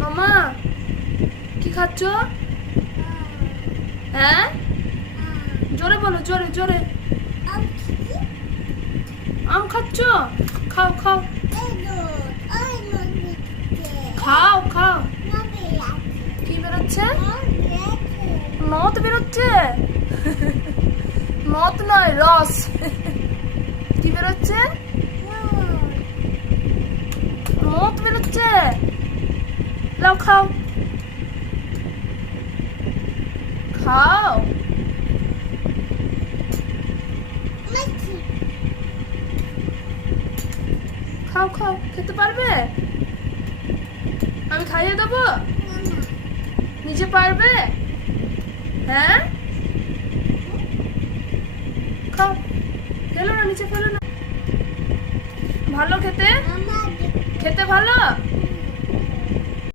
মামা কি খাচ্ছ? হ্যাঁ জোরে বলো, জোরে জোরে। আম খাচ্ছ? খাও খাও খাও খাও। কি বেরোচ্ছে? মদ বেরোচ্ছে? মদ নয়, রস। কি বেরোচ্ছে? মদ বেরোচ্ছে। লাও খাও খাও। খাও খাও, খেতে পারবে? আমি খাইয়ে দেবো? নিজে পারবে? হ্যাঁ খাও, ফেলো না নিচে, ফেলো না। ভালো খেতে? খেতে ভালো?